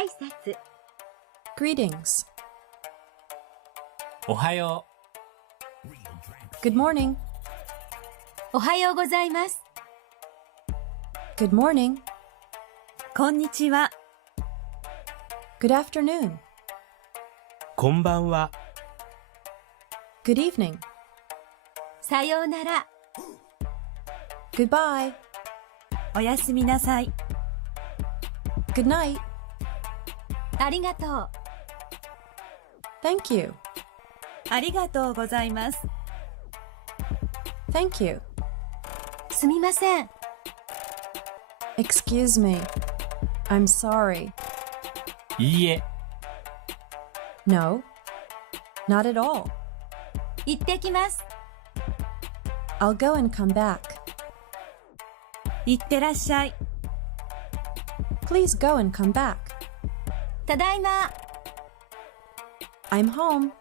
挨拶 Greetings. おはよう。 Good morning. おはようございます。 Good morning. こんにちは。 Good afternoon. こんばんは。 Good evening. さようなら。 Goodbye. おやすみなさい。 Good night. ありがとう。 Thank you. ありがとうございます。 Thank you. すみません。 Excuse me. I'm sorry. いいえ。 No. Not at all. 行ってきます。 I'll go and come back. 行ってらっしゃい。 Please go and come back. ただいま。 I'm home.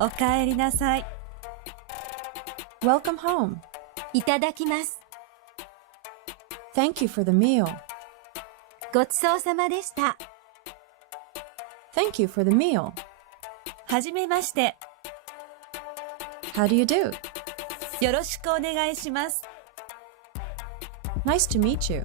おかえりなさい。 Welcome home. いただきます。 Thank you for the meal. ごちそうさまでした。 Thank you for the meal. はじめまして。 How do you do? よろしくお願いします。 Nice to meet you.